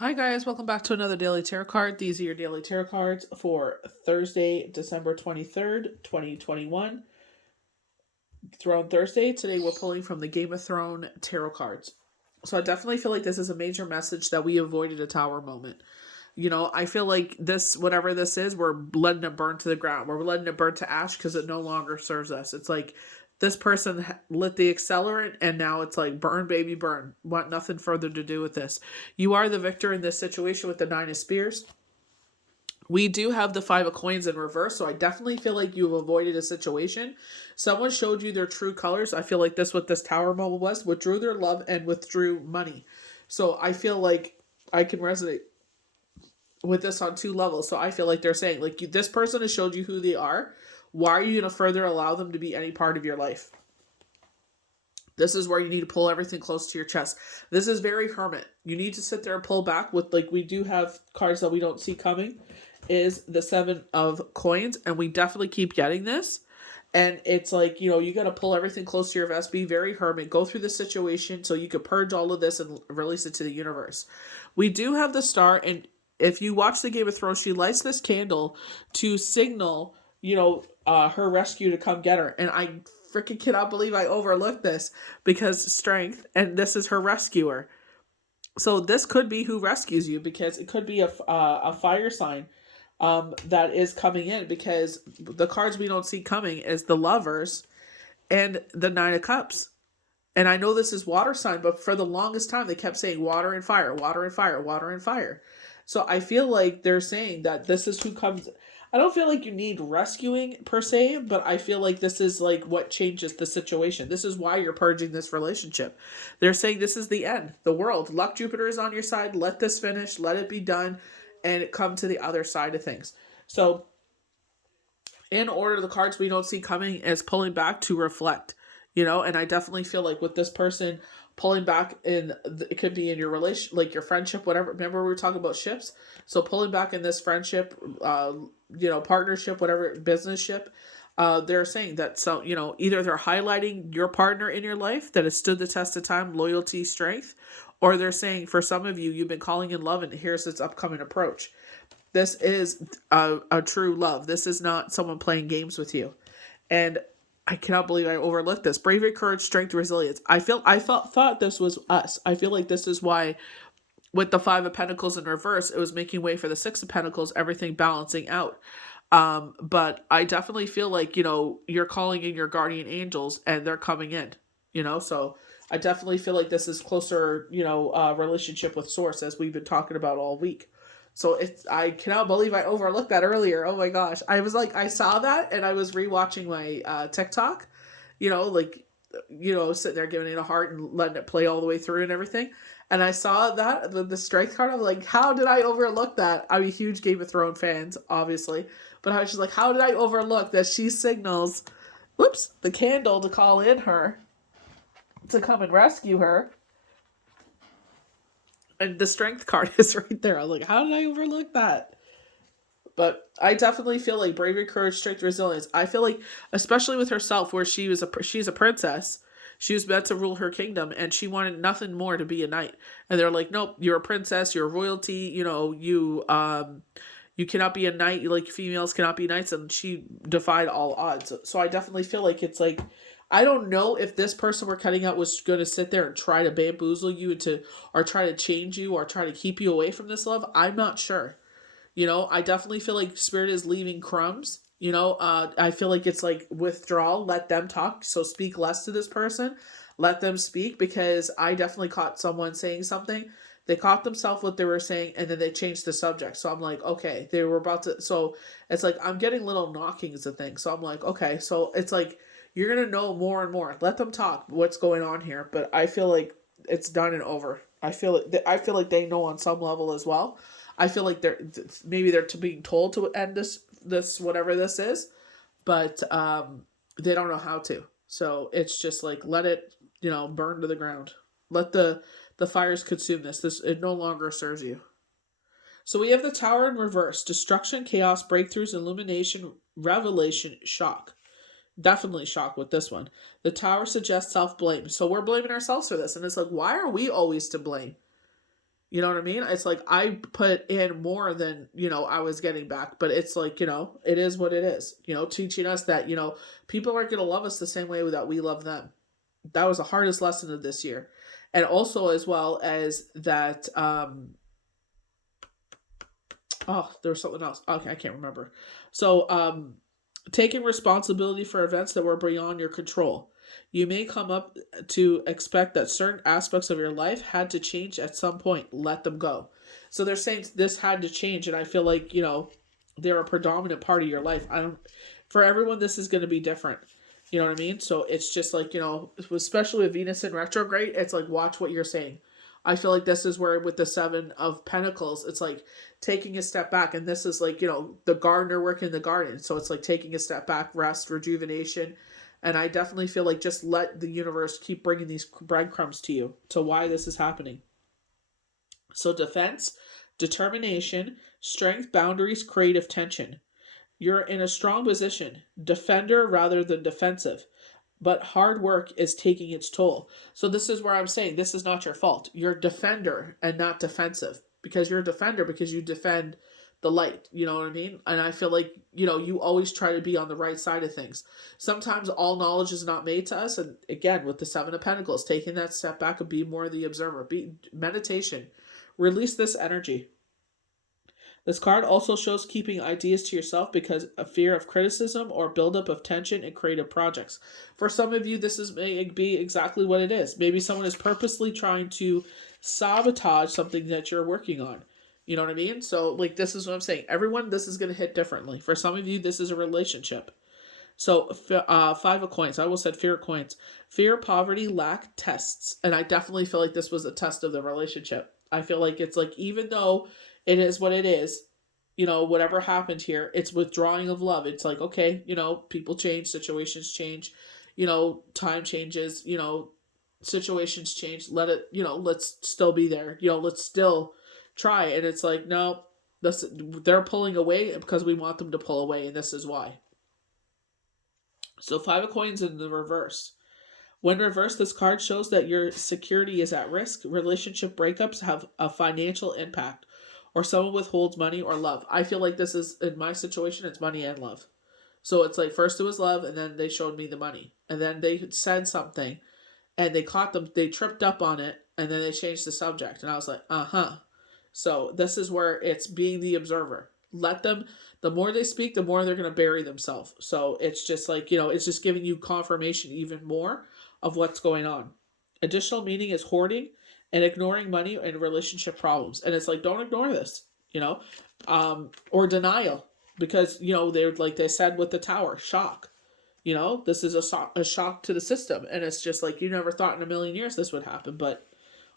Hi guys, welcome back to another daily tarot card. These are your daily tarot cards for Thursday, December 23rd, 2021. Throne Thursday. Today we're pulling from the Game of Thrones tarot cards. So I definitely feel like this is a major message that we avoided a tower moment. I feel like this, whatever this is, we're letting it burn to the ground. We're letting it burn to ash because it no longer serves us. It's like this person lit the accelerant and now it's like burn, baby, burn. Want nothing further to do with this. You are the victor in this situation with the Nine of Spears. We do have the Five of Coins in reverse, so I definitely feel like you've avoided a situation. Someone showed you their true colors. I feel like this what this tower moment was, withdrew their love and withdrew money. So I feel like I can resonate with this on two levels. So I feel like they're saying, like, this person has showed you who they are. Why are you going to further allow them to be any part of your life? This is where you need to pull everything close to your chest. This is very hermit. You need to sit there and pull back with, like, we do have cards that we don't see coming, is the Seven of Coins, and we definitely keep getting this. And it's like, you got to pull everything close to your vest, be very hermit, go through the situation so you could purge all of this and release it to the universe. We do have the Star, and if you watch the Game of Thrones, she lights this candle to signal, her rescue to come get her. And I freaking cannot believe I overlooked this because strength, and this is her rescuer. So this could be who rescues you because it could be a fire sign that is coming in, because the cards we don't see coming is the Lovers and the Nine of Cups. And I know this is water sign, but for the longest time they kept saying water and fire, water and fire, water and fire. So I feel like they're saying that this is who comes. I don't feel like you need rescuing per se, but I feel like this is like what changes the situation. This is why you're purging this relationship. They're saying this is the end, the world. Luck Jupiter is on your side. Let this finish. Let it be done, and come to the other side of things. So, in order, the cards we don't see coming is pulling back to reflect. And I definitely feel like with this person pulling back in, it could be in your relation, like your friendship, whatever. Remember we were talking about ships, so pulling back in this friendship, partnership, whatever, business ship. They're saying that, so either they're highlighting your partner in your life that has stood the test of time, loyalty, strength, or they're saying for some of you, you've been calling in love and here's its upcoming approach. This is a true love. This is not someone playing games with you. And I cannot believe I overlooked this. Bravery, courage, strength, resilience. Thought this was us. I feel like this is why with the Five of Pentacles in reverse, it was making way for the Six of Pentacles, everything balancing out. But I definitely feel like, you're calling in your guardian angels and they're coming in, so I definitely feel like this is closer, relationship with source, as we've been talking about all week. So I cannot believe I overlooked that earlier. Oh my gosh. I was like, I saw that and I was rewatching my TikTok, like, sitting there giving it a heart and letting it play all the way through and everything. And I saw that, the strength card. I'm like, how did I overlook that? I'm a huge Game of Thrones fans, obviously. But I was just like, how did I overlook that she signals, whoops, the candle to call in her, to come and rescue her? And the strength card is right there. I'm like, how did I overlook that? But I definitely feel like bravery, courage, strength, resilience. I feel like, especially with herself, where she's a princess, she was meant to rule her kingdom, and she wanted nothing more to be a knight. And they're like, nope, you're a princess, you're royalty. You cannot be a knight. Like, females cannot be knights, and she defied all odds. So I definitely feel like it's like, I don't know if this person we're cutting out was going to sit there and try to bamboozle you into, or try to change you, or try to keep you away from this love. I'm not sure. I definitely feel like spirit is leaving crumbs. I feel like it's like withdrawal. Let them talk. So speak less to this person. Let them speak, because I definitely caught someone saying something. They caught themselves what they were saying, and then they changed the subject. So I'm like, okay, they were about to. So it's like I'm getting little knockings of things. So I'm like, okay, so it's like you're gonna know more and more. Let them talk. What's going on here? But I feel like it's done and over. I feel like they know on some level as well. I feel like they're to being told to end this whatever this is, but they don't know how to. So it's just like, let it, burn to the ground. Let the fires consume this. It no longer serves you. So we have the Tower in reverse: destruction, chaos, breakthroughs, illumination, revelation, shock. Definitely shock with this one. The Tower suggests self blame. So we're blaming ourselves for this, and it's like, why are we always to blame? You know what I mean? It's like I put in more than, I was getting back. But it's like, it is what it is. Teaching us that, people aren't going to love us the same way that we love them. That was the hardest lesson of this year. And also, as well as that, oh, there was something else. Okay, I can't remember. So, taking responsibility for events that were beyond your control. You may come up to expect that certain aspects of your life had to change at some point. Let them go. So they're saying this had to change, and I feel like, they're a predominant part of your life. I don't. For everyone, this is going to be different. You know what I mean? So it's just like, especially with Venus in retrograde, it's like, watch what you're saying. I feel like this is where with the Seven of Pentacles, it's like taking a step back. And this is like, the gardener working the garden. So it's like taking a step back, rest, rejuvenation. And I definitely feel like just let the universe keep bringing these breadcrumbs to you to why this is happening. So defense, determination, strength, boundaries, creative tension. You're in a strong position, defender rather than defensive. But hard work is taking its toll. So this is where I'm saying this is not your fault. You're a defender and not defensive, because you're a defender because you defend the light. You know what I mean? And I feel like, you always try to be on the right side of things. Sometimes all knowledge is not made to us. And again, with the Seven of Pentacles, taking that step back and be more the observer. Be meditation. Release this energy. This card also shows keeping ideas to yourself because of fear of criticism or buildup of tension in creative projects. For some of you, this may be exactly what it is. Maybe someone is purposely trying to sabotage something that you're working on. You know what I mean? So, like, this is what I'm saying. Everyone, this is going to hit differently. For some of you, this is a relationship. So, Five of Coins. I almost said fear of coins. Fear, poverty, lack, tests. And I definitely feel like this was a test of the relationship. I feel like it's like, even though it is what it is, whatever happened here, it's withdrawing of love. It's like, okay, people change, situations change, time changes, situations change. Let it, let's still be there, let's still try. And it's like, no, they're pulling away because we want them to pull away, and this is why. So Five of Coins in the reverse. When reversed, this card shows that your security is at risk. Relationship breakups have a financial impact, or someone withholds money or love. I feel like this is, in my situation, it's money and love. So it's like first it was love, and then they showed me the money. And then they said something, and they caught them, they tripped up on it, and then they changed the subject. And I was like, uh-huh. So this is where it's being the observer. Let them, the more they speak, the more they're going to bury themselves. So it's just like, it's just giving you confirmation even more of what's going on. Additional meaning is hoarding and ignoring money and relationship problems. And it's like, don't ignore this, or denial, because, they're like they said with the tower, shock. This is a shock to the system. And it's just like, you never thought in a million years this would happen. But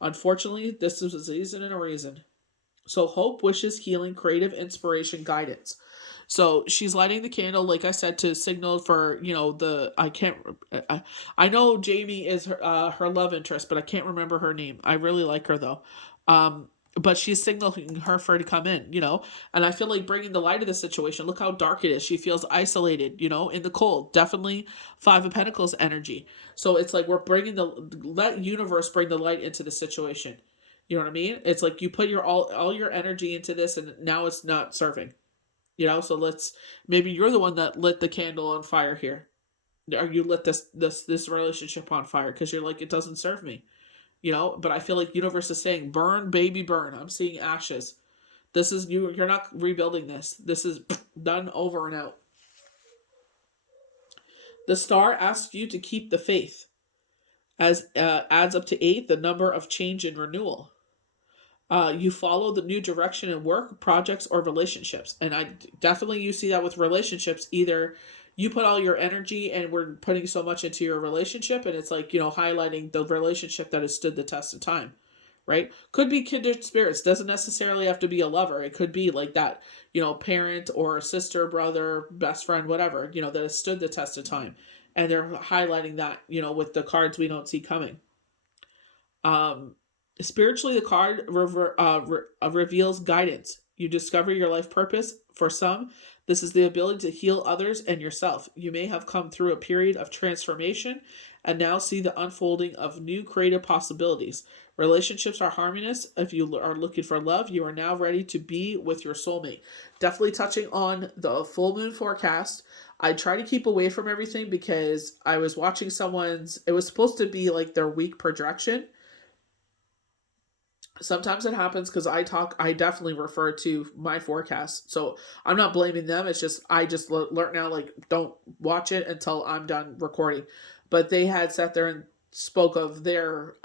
unfortunately, this is a season and a reason. So hope, wishes, healing, creative inspiration, guidance. So she's lighting the candle, like I said, to signal for, I know Jamie is her love interest, but I can't remember her name. I really like her though. But she's signaling her for her to come in, and I feel like bringing the light to the situation. Look how dark it is. She feels isolated, in the cold. Definitely Five of Pentacles energy. So it's like we're let universe bring the light into the situation. You know what I mean? It's like you put all your energy into this, and now it's not serving. So maybe you're the one that lit the candle on fire here, or you lit this relationship on fire because you're like, it doesn't serve me. But I feel like universe is saying, burn, baby, burn. I'm seeing ashes. This is you're not rebuilding this. This is done, over and out. The star asks you to keep the faith, as adds up to 8, the number of change and renewal. You follow the new direction in work, projects, or relationships. And I definitely, you see that with relationships. Either you put all your energy and we're putting so much into your relationship, and it's like, highlighting the relationship that has stood the test of time, right? Could be kindred spirits. Doesn't necessarily have to be a lover. It could be like that, parent or sister, brother, best friend, whatever, that has stood the test of time. And they're highlighting that, with the cards we don't see coming. Spiritually, the card reveals guidance. You discover your life purpose. For some, this is the ability to heal others and yourself. You may have come through a period of transformation and now see the unfolding of new creative possibilities. Relationships are harmonious. If you are looking for love, you are now ready to be with your soulmate. Definitely touching on the full moon forecast. I try to keep away from everything because I was watching someone's, it was supposed to be like their week projection. Sometimes it happens because I definitely refer to my forecast. So I'm not blaming them. It's just, I just learn now, like, don't watch it until I'm done recording. But they had sat there and spoke of their,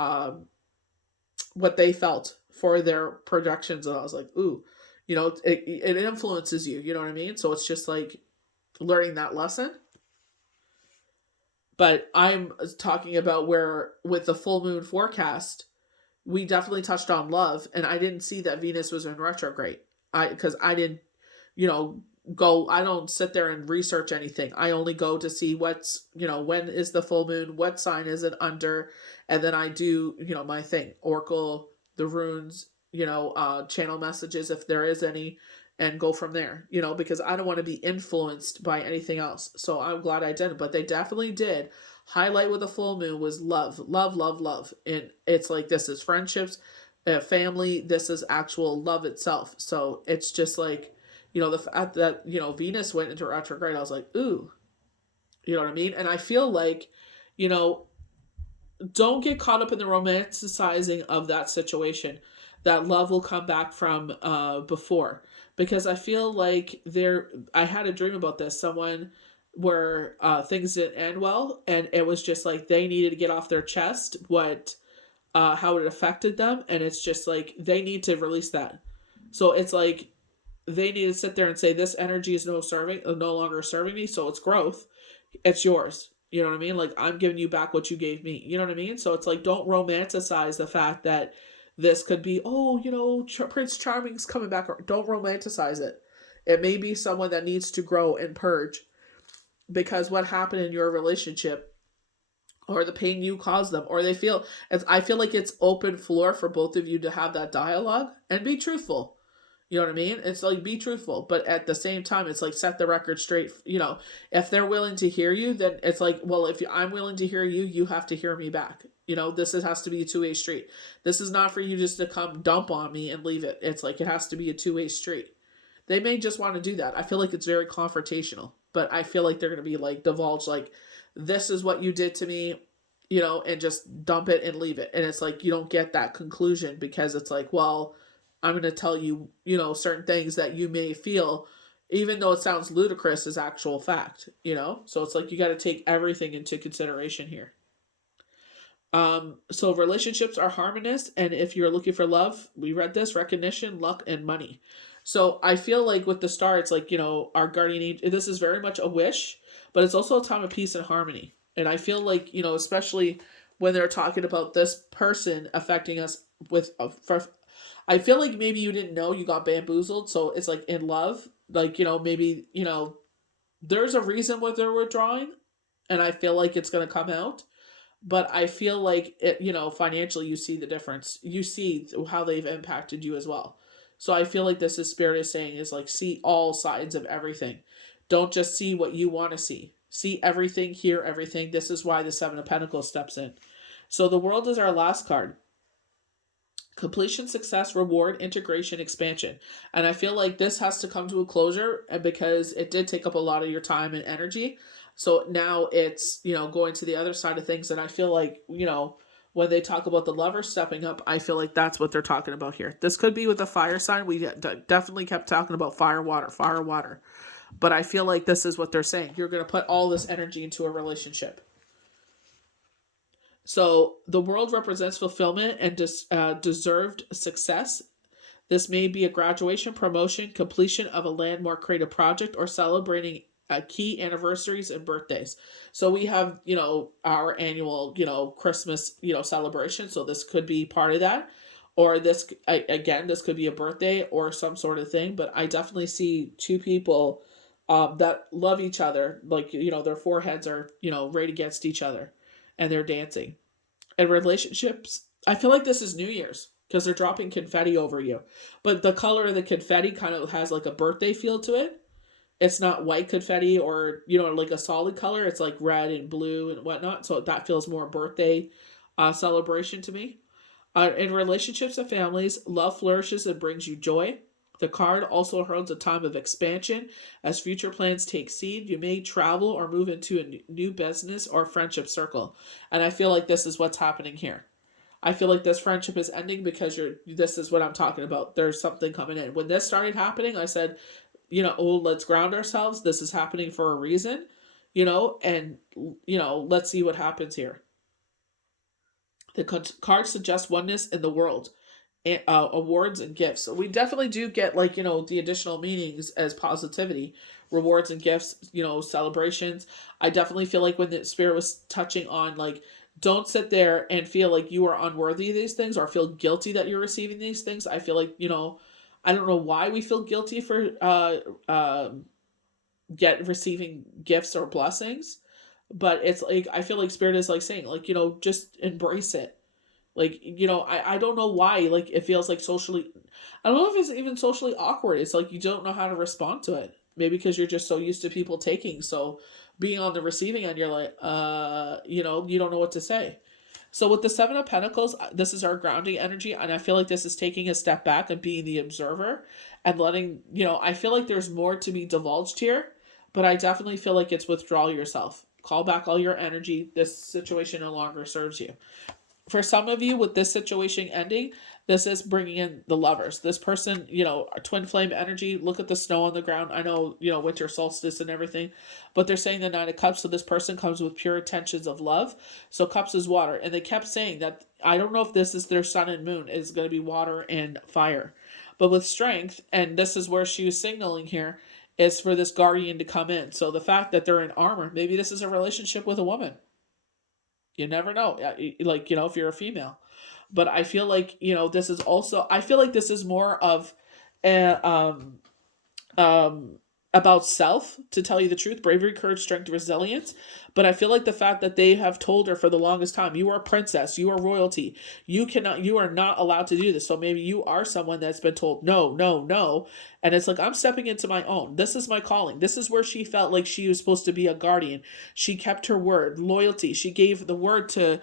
what they felt for their projections. And I was like, ooh, it influences you. You know what I mean? So it's just like learning that lesson. But I'm talking about where with the full moon forecast, we definitely touched on love, and I didn't see that Venus was in retrograde. Because I didn't, you know, go. I don't sit there and research anything. I only go to see what's, when is the full moon, what sign is it under, and then I do, my thing, oracle, the runes, channel messages if there is any, and go from there. Because I don't want to be influenced by anything else. So I'm glad I didn't, but they definitely did highlight with the full moon was love, love, love, love. And it's like, this is friendships, family, this is actual love itself. So it's just like, the fact that, Venus went into retrograde, I was like, ooh, you know what I mean? And I feel like, you know, don't get caught up in the romanticizing of that situation. That love will come back from before. Because I feel like I had a dream about this. Someone where things didn't end well, and it was just like they needed to get off their chest how it affected them, and it's just like they need to release that. So it's like they need to sit there and say, this energy is no longer serving me, so it's growth, it's yours. You know what I mean? Like, I'm giving you back what you gave me. You know what I mean? So it's like, don't romanticize the fact that this could be, oh, Prince Charming's coming back. Don't romanticize it. It may be someone that needs to grow and purge, because what happened in your relationship, or the pain you caused them, or I feel like it's open floor for both of you to have that dialogue and be truthful. You know what I mean? It's like, be truthful, but at the same time, it's like, set the record straight. If they're willing to hear you, then it's like, well, if I'm willing to hear you, you have to hear me back. Has to be a two-way street. This is not for you just to come dump on me and leave it. It's like, it has to be a two-way street. They may just want to do that. I feel like it's very confrontational, but I feel like they're going to be like, divulge, like, this is what you did to me, and just dump it and leave it. And it's like, you don't get that conclusion, because it's like, well, I'm going to tell you, certain things that you may feel, even though it sounds ludicrous, is actual fact, So it's like, you got to take everything into consideration here. So relationships are harmonious, and if you're looking for love, we read this, recognition, luck, and money. So I feel like with the star, it's like, our guardian angel, this is very much a wish, but it's also a time of peace and harmony. And I feel like, especially when they're talking about this person affecting us I feel like maybe you didn't know, you got bamboozled. So it's like, in love, like, maybe, there's a reason why they're withdrawing, and I feel like it's going to come out. But I feel like financially, you see the difference. You see how they've impacted you as well. So I feel like this is Spirit is saying, is like, see all sides of everything. Don't just see what you want to see. See everything, hear everything. This is why the Seven of Pentacles steps in. So the World is our last card. Completion, success, reward, integration, expansion. And I feel like this has to come to a closure, because it did take up a lot of your time and energy. So now it's, going to the other side of things. And I feel like, when they talk about the lover stepping up, I feel like that's what they're talking about here. This could be with the fire sign. We definitely kept talking about fire, water, fire, water. But I feel like this is what they're saying. You're going to put all this energy into a relationship. So the world represents fulfillment and deserved success. This may be a graduation, promotion, completion of a landmark creative project, or celebrating key anniversaries and birthdays. So we have, our annual, Christmas, celebration. So this could be part of that. Or this could be a birthday or some sort of thing. But I definitely see two people that love each other. Like, their foreheads are, right against each other, and they're dancing. And relationships, I feel like this is New Year's, because they're dropping confetti over you. But the color of the confetti kind of has like a birthday feel to it. It's not white confetti or, like a solid color. It's like red and blue and whatnot. So that feels more birthday celebration to me. In relationships and families, love flourishes and brings you joy. The card also heralds a time of expansion. As future plans take seed, you may travel or move into a new business or friendship circle. And I feel like this is what's happening here. I feel like this friendship is ending because this is what I'm talking about. There's something coming in. When this started happening, I said, oh, let's ground ourselves. This is happening for a reason, and let's see what happens here. The card suggests oneness in the world, awards and gifts. So we definitely do get the additional meanings as positivity, rewards and gifts, celebrations. I definitely feel like when the spirit was touching on don't sit there and feel like you are unworthy of these things or feel guilty that you're receiving these things. I feel like I don't know why we feel guilty for receiving gifts or blessings, but it's like I feel like spirit is saying just embrace it. I don't know why it feels like socially, I don't know if it's even socially awkward. It's like you don't know how to respond to it, maybe because you're just so used to people taking. So being on the receiving end, you're like you don't know what to say. So with the Seven of Pentacles, this is our grounding energy, and I feel like this is taking a step back and being the observer and letting, I feel like there's more to be divulged here, but I definitely feel like it's withdraw yourself. Call back all your energy. This situation no longer serves you. For some of you, with this situation ending, this is bringing in the Lovers. This person, twin flame energy. Look at the snow on the ground. I know, winter solstice and everything, but they're saying the Nine of Cups. So this person comes with pure intentions of love. So Cups is water. And they kept saying that, I don't know if this is their sun and moon, is going to be water and fire. But with strength, and this is where she was signaling here, is for this guardian to come in. So the fact that they're in armor, maybe this is a relationship with a woman. You never know. If you're a female. But I feel like, this is also, I feel like this is more of a, about self, to tell you the truth, bravery, courage, strength, resilience. But I feel like the fact that they have told her for the longest time, you are a princess, you are royalty, you are not allowed to do this. So maybe you are someone that's been told no, no, no, and it's like, I'm stepping into my own. This is my calling. This is where she felt like she was supposed to be a guardian. She kept her word. Loyalty, she gave the word to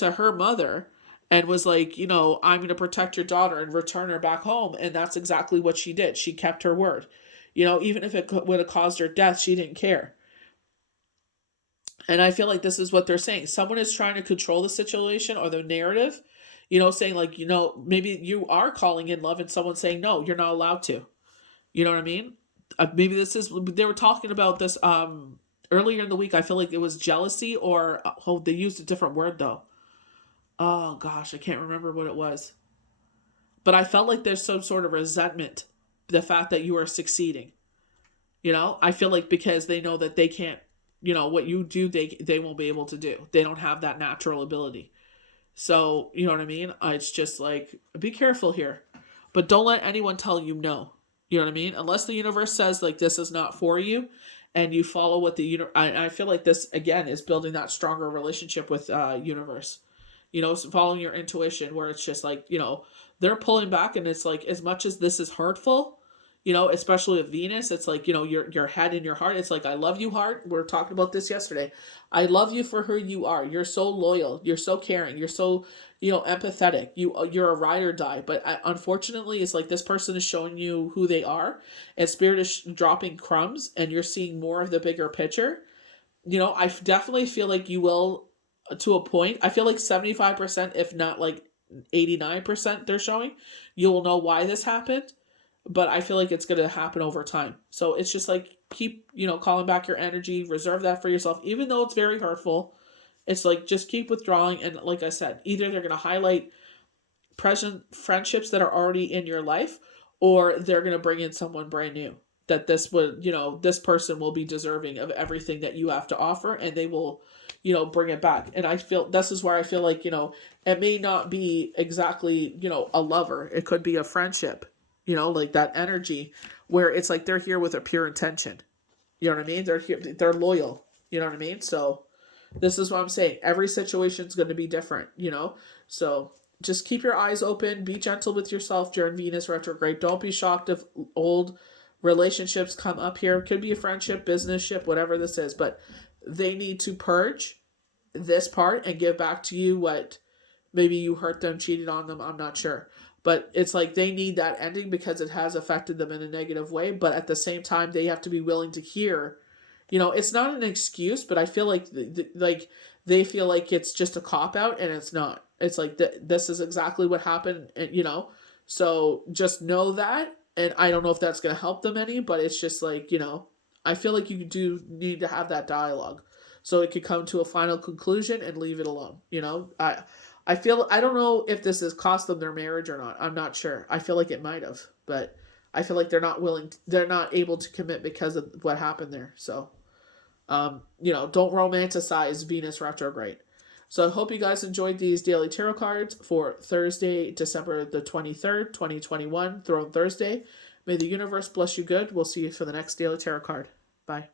her mother, and was like, I'm going to protect your daughter and return her back home. And that's exactly what she did. She kept her word. Even if it would have caused her death, she didn't care. And I feel like this is what they're saying. Someone is trying to control the situation or the narrative, saying maybe you are calling in love and someone's saying, no, you're not allowed to. You know what I mean? Maybe they were talking about this earlier in the week. I feel like it was jealousy or, they used a different word though. Oh gosh, I can't remember what it was. But I felt like there's some sort of resentment, the fact that you are succeeding. I feel like because they know that they can't, what you do, they won't be able to do. They don't have that natural ability. So, you know what I mean? It's just like, be careful here. But don't let anyone tell you no. You know what I mean? Unless the universe says this is not for you, and you follow what the universe. I feel like this again is building that stronger relationship with universe. Following your intuition, where it's just they're pulling back, and it's like, as much as this is hurtful, especially with Venus, it's like, your head and your heart. It's like, I love you, heart. We were talking about this yesterday. I love you for who you are. You're so loyal. You're so caring. You're so, empathetic. You're a ride or die. But unfortunately, it's like this person is showing you who they are, and spirit is dropping crumbs, and you're seeing more of the bigger picture. I definitely feel like you will, to a point. I feel like 75%, if not 89%, they're showing you will know why this happened. But I feel like it's going to happen over time. So it's just keep, calling back your energy, reserve that for yourself, even though it's very hurtful. It's like, just keep withdrawing. And like I said, either they're going to highlight present friendships that are already in your life, or they're going to bring in someone brand new that this person will be deserving of everything that you have to offer, and they will, bring it back. And I feel, this is where I feel like, it may not be exactly, a lover. It could be a friendship, that energy where it's like they're here with a pure intention. You know what I mean? They're here, they're loyal. You know what I mean? So this is what I'm saying. Every situation is going to be different, So just keep your eyes open. Be gentle with yourself during Venus retrograde. Don't be shocked if old relationships come up here. It could be a friendship, business ship, whatever this is. But they need to purge this part and give back to you what Maybe you hurt them, cheated on them, I'm not sure. But it's like they need that ending because it has affected them in a negative way. But at the same time, they have to be willing to hear. It's not an excuse, but I feel like like they feel like it's just a cop out, and it's not. It's like this is exactly what happened, and. So just know that, and I don't know if that's going to help them any, but it's just like I feel like you do need to have that dialogue, so it could come to a final conclusion and leave it alone. I don't know if this has cost them their marriage or not. I'm not sure. I feel like it might have, but I feel like they're not able to commit because of what happened there. So, don't romanticize Venus retrograde. So I hope you guys enjoyed these daily tarot cards for Thursday, December the 23rd, 2021, Throne Thursday. May the universe bless you good. We'll see you for the next daily tarot card. Bye.